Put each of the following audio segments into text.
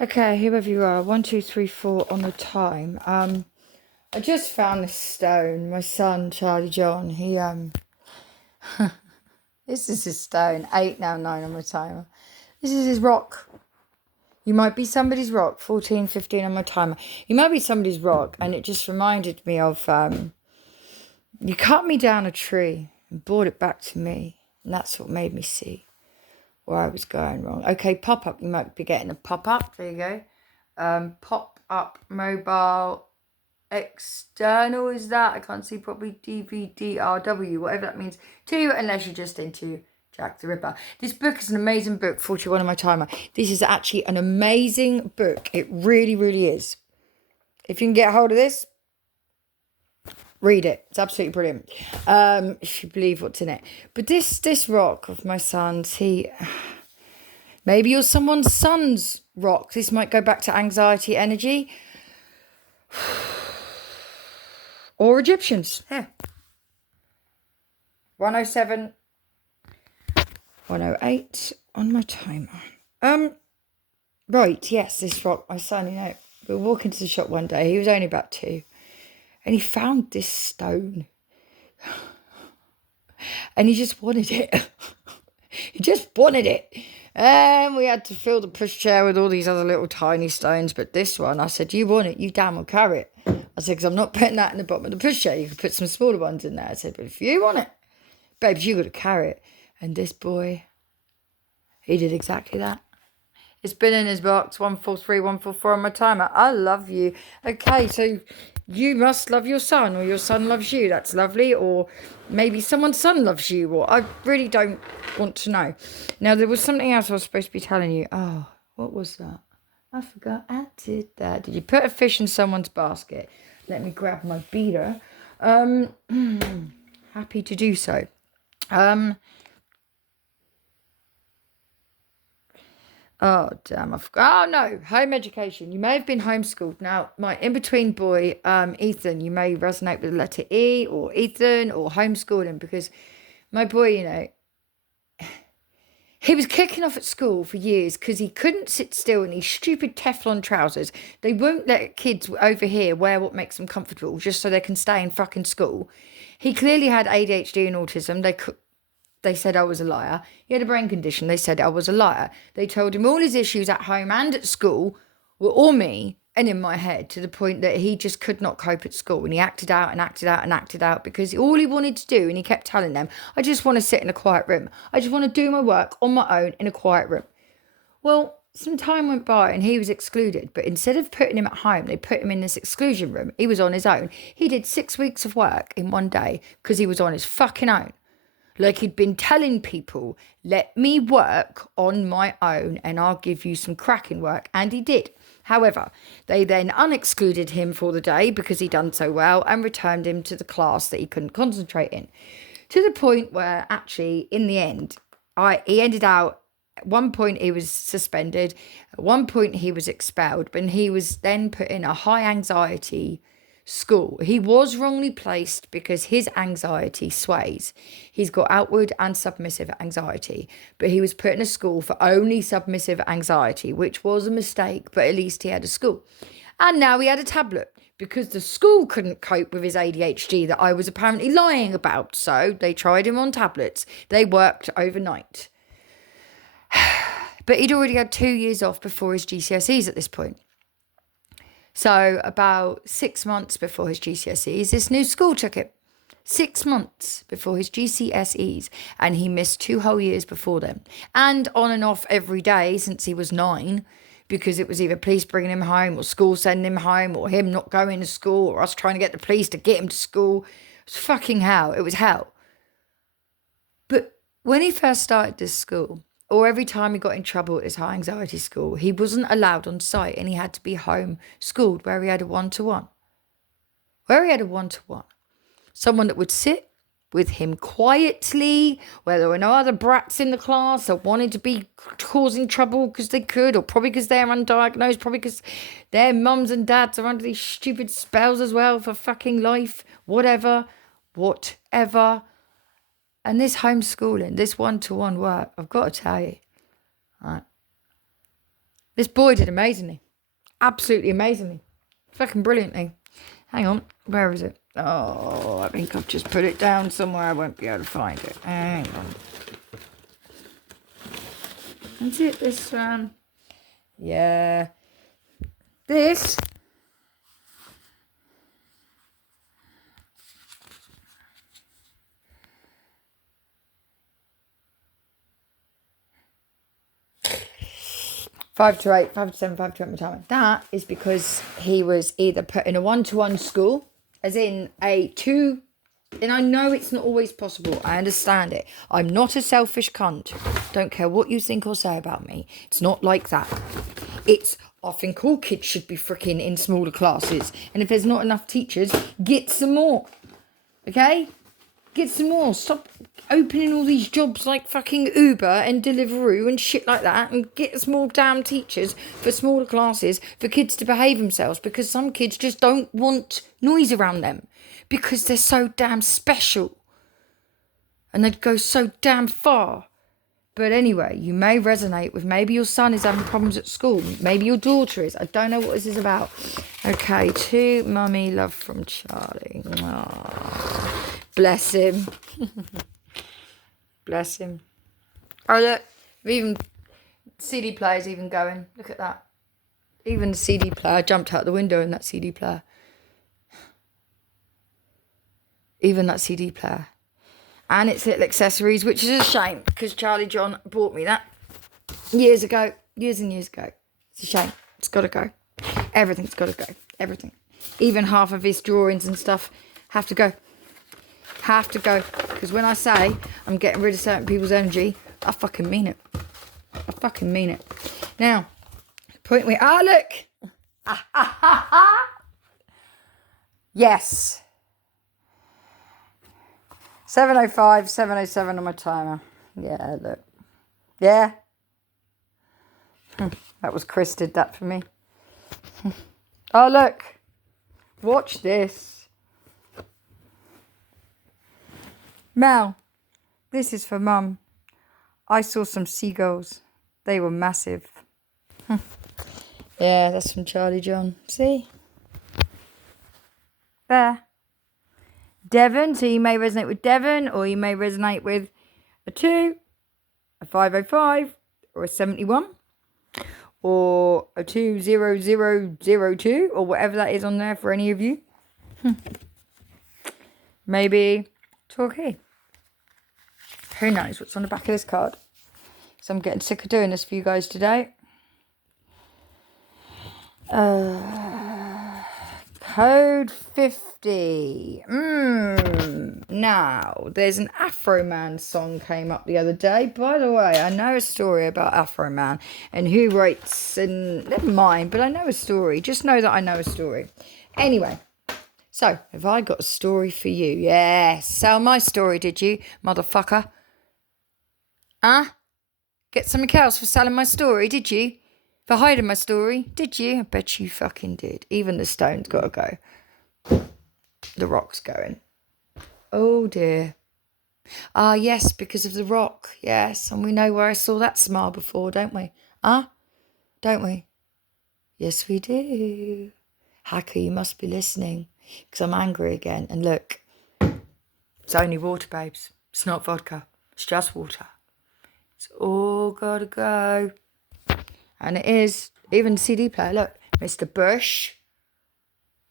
Okay, whoever you are, 1, 2, 3, 4 on the time. I just found this stone. My son, Charlie John, this is his stone. 8 now, 9 on my timer. This is his rock. You might be somebody's rock. 14, 15 on my timer. You might be somebody's rock, and it just reminded me of you cut me down a tree and brought it back to me, and that's what made me see where I was going wrong. Okay, pop up. You might be getting a pop up. There you go. Pop up mobile external is that? I can't see properly. DVDRW, whatever that means to you, unless you're just into Jack the Ripper. This book is an amazing book. 41 on my timer. This is actually an amazing book. It really, really is. If you can get a hold of this, read it. It's absolutely brilliant. If you believe what's in it. But this rock of my son's, maybe you're someone's son's rock. This might go back to anxiety energy. Or Egyptians. Yeah. 107. 108 on my timer. Right, yes, this rock, my son, we were walking to the shop one day. He was only about 2. And he found this stone. And he just wanted it. He just wanted it. And we had to fill the pushchair with all these other little tiny stones. But this one, I said, you want it, you damn well carry it. I said, because I'm not putting that in the bottom of the pushchair. You can put some smaller ones in there. I said, but if you want it, babes, you got to carry it. And this boy, he did exactly that. It's been in his box. 143, 144 on my timer. I love you. Okay, so you must love your son, or your son loves you. That's lovely. Or maybe someone's son loves you. Or I really don't want to know. Now, there was something else I was supposed to be telling you. Oh, what was that? I forgot I did that. Did you put a fish in someone's basket? Let me grab my beater. Happy to do so. Oh, damn, I forgot. Oh, no, home education. You may have been homeschooled. Now, my in-between boy, Ethan, you may resonate with the letter E or Ethan or homeschooling, because my boy, he was kicking off at school for years because he couldn't sit still in these stupid Teflon trousers. They won't let kids over here wear what makes them comfortable just so they can stay in fucking school. He clearly had ADHD and autism. They said I was a liar. He had a brain condition. They said I was a liar. They told him all his issues at home and at school were all me and in my head, to the point that he just could not cope at school. And he acted out and acted out and acted out because all he wanted to do, and he kept telling them, I just want to sit in a quiet room. I just want to do my work on my own in a quiet room. Well, some time went by and he was excluded. But instead of putting him at home, they put him in this exclusion room. He was on his own. He did 6 weeks of work in one day because he was on his fucking own. Like he'd been telling people, let me work on my own and I'll give you some cracking work. And he did. However, they then unexcluded him for the day because he'd done so well and returned him to the class that he couldn't concentrate in. To the point where actually, in the end, he ended out, at one point he was suspended, at one point he was expelled, but he was then put in a high anxiety school. He was wrongly placed because his anxiety sways. He's got outward and submissive anxiety, but he was put in a school for only submissive anxiety, which was a mistake, but at least he had a school. And now he had a tablet because the school couldn't cope with his ADHD that I was apparently lying about. So they tried him on tablets. They worked overnight. But he'd already had 2 years off before his GCSEs at this point. So about 6 months before his GCSEs, this new school took him. 6 months before his GCSEs. And he missed 2 whole years before them. And on and off every day since he was 9, because it was either police bringing him home or school sending him home or him not going to school or us trying to get the police to get him to school. It was fucking hell. It was hell. But when he first started this school, or every time he got in trouble at his high anxiety school, he wasn't allowed on site and he had to be home schooled where he had a one-to-one. Someone that would sit with him quietly, where there were no other brats in the class that wanted to be causing trouble because they could, or probably because they're undiagnosed, probably because their mums and dads are under these stupid spells as well for fucking life, whatever. And this homeschooling, this one-to-one work, I've got to tell you, right? This boy did amazingly. Absolutely amazingly. Fucking brilliantly. Hang on. Where is it? Oh, I think I've just put it down somewhere. I won't be able to find it. Hang on. Is it this one? Yeah. This. Five to 8, 5 to 7, 5 to 8 retirement. That is because he was either put in a 1-to-1 school, as in a 2, and I know it's not always possible. I understand it. I'm not a selfish cunt. Don't care what you think or say about me. It's not like that. I think all kids should be freaking in smaller classes. And if there's not enough teachers, get some more. Okay? Get some more. Stop opening all these jobs like fucking Uber and Deliveroo and shit like that, and get some more damn teachers for smaller classes for kids to behave themselves, because some kids just don't want noise around them because they're so damn special and they'd go so damn far. But anyway, you may resonate with, maybe your son is having problems at school, maybe your daughter is. I don't know what this is about. Okay, to mummy, love from Charlie. Oh, bless him. Bless him. Oh, look, even CD player's even going. Look at that. Even the CD player jumped out the window in that CD player. Even that CD player. And its little accessories, which is a shame, because Charlie John bought me that years ago. Years and years ago. It's a shame. It's got to go. Everything's got to go. Everything. Even half of his drawings and stuff have to go. Have to go. Because when I say I'm getting rid of certain people's energy, I fucking mean it. I fucking mean it. Now, point me. Ah, look. Yes. 7:05, 7:07 on my timer. Yeah, look. Yeah. That was Chris did that for me. Oh, look. Watch this. Mel, this is for Mum. I saw some seagulls. They were massive. Yeah, that's from Charlie John. See? There. Devon, so you may resonate with Devon, or you may resonate with a 2, a 505, or a 71, or a 20002, or whatever that is on there for any of you. Maybe Torquay. Who knows what's on the back of this card? So I'm getting sick of doing this for you guys today. Code 50. Now, there's an Afro Man song came up the other day. By the way, I know a story about Afro Man and who writes, and never mind, but I know a story. Just know that I know a story. Anyway, so have I got a story for you? Yes, sell my story, did you, motherfucker? Huh? Get something else for selling my story, did you? For hiding my story, did you? I bet you fucking did. Even the stone's got to go. The rock's going. Oh dear. Ah, yes, because of the rock. Yes, and we know where I saw that smile before, don't we? Huh? Don't we? Yes, we do. Hacker, you must be listening, because I'm angry again. And look, it's only water, babes. It's not vodka. It's just water. It's all got to go. And it is. Even the CD player. Look, Mr. Bush.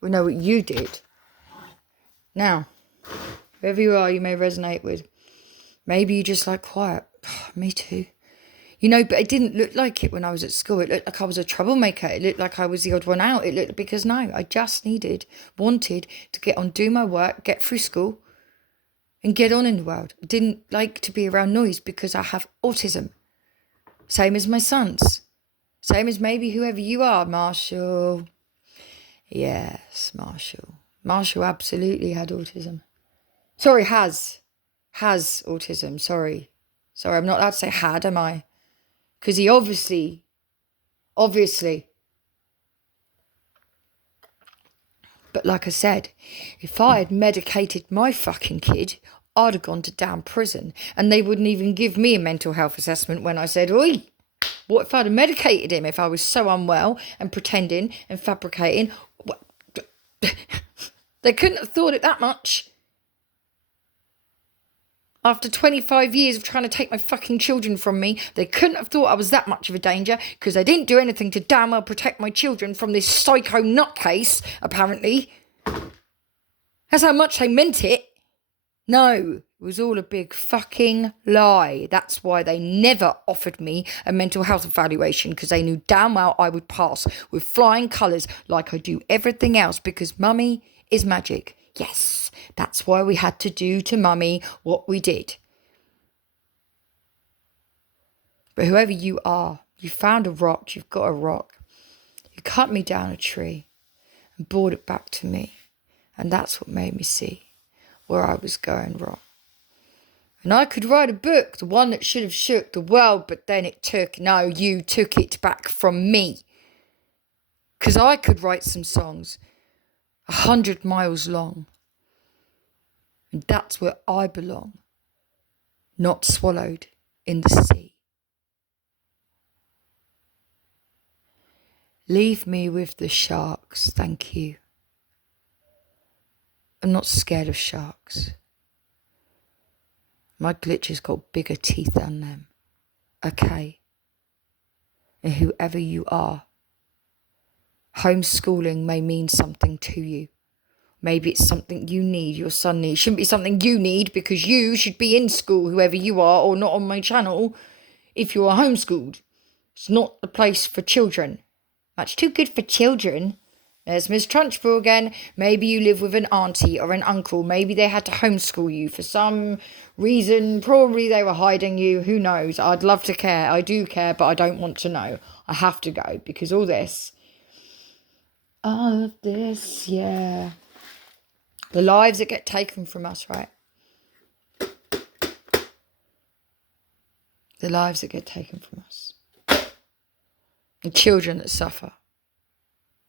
We know what you did. Now, whoever you are, you may resonate with. Maybe you just like quiet. Oh, me too. You know, but it didn't look like it when I was at school. It looked like I was a troublemaker. It looked like I was the odd one out. It looked because no, I just wanted to get on, do my work, get through school, and get on in the world. I didn't like to be around noise because I have autism. Same as my sons. Same as maybe whoever you are, Marshall. Yes, Marshall. Marshall absolutely had autism. Sorry, has autism. Sorry, I'm not allowed to say had, am I? Because he obviously. But like I said, if I had medicated my fucking kid, I'd have gone to damn prison. And they wouldn't even give me a mental health assessment when I said, oi, What if I'd have medicated him if I was so unwell and pretending and fabricating? They couldn't have thought it that much. After 25 years of trying to take my fucking children from me, they couldn't have thought I was that much of a danger because they didn't do anything to damn well protect my children from this psycho nutcase, apparently. That's how much they meant it. No, it was all a big fucking lie. That's why they never offered me a mental health evaluation, because they knew damn well I would pass with flying colours like I do everything else, because mummy is magic. Yes, that's why we had to do to mummy what we did. But whoever you are, you found a rock, you've got a rock. You cut me down a tree and brought it back to me. And that's what made me see where I was going wrong. And I could write a book, the one that should have shook the world, but then you took it back from me. Because I could write some songs 100 miles long. And that's where I belong, not swallowed in the sea. Leave me with the sharks, thank you. I'm not scared of sharks. My glitch has got bigger teeth than them. Okay. And whoever you are, homeschooling may mean something to you. Maybe it's something you need, your son needs. It shouldn't be something you need, because you should be in school, whoever you are, or not on my channel, if you are homeschooled. It's not a place for children. Much too good for children. There's Miss Trunchbull again. Maybe you live with an auntie or an uncle. Maybe they had to homeschool you for some reason. Probably they were hiding you. Who knows? I'd love to care. I do care, but I don't want to know. I have to go, because all of this, yeah. The lives that get taken from us, right? The lives that get taken from us. The children that suffer.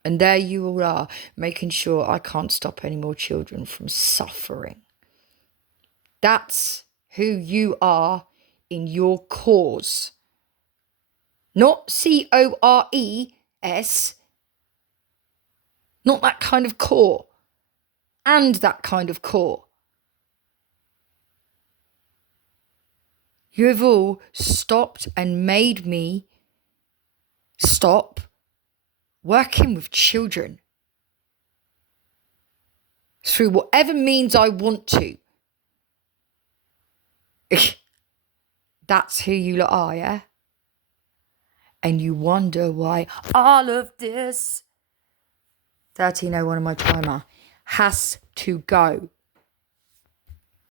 And there you all are, making sure I can't stop any more children from suffering. That's who you are in your cause. Not CORES. Not that kind of core. And that kind of core. You have all stopped and made me stop working with children through whatever means I want to. That's who you lot are, yeah? And you wonder why all of this 1301 on my timer has to go.